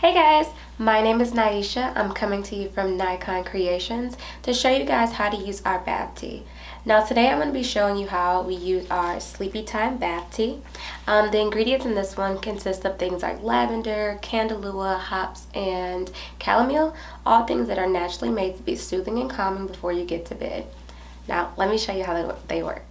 Hey guys, my name is Naisha. I'm coming to you from NyeCon Creations to show you guys how to use our bath tea. Now today I'm going to be showing you how we use our sleepy time bath tea. The ingredients in this one consist of things like lavender, candelua, hops, and chamomile, all things that are naturally made to be soothing and calming before you get to bed. Now let me show you how they work.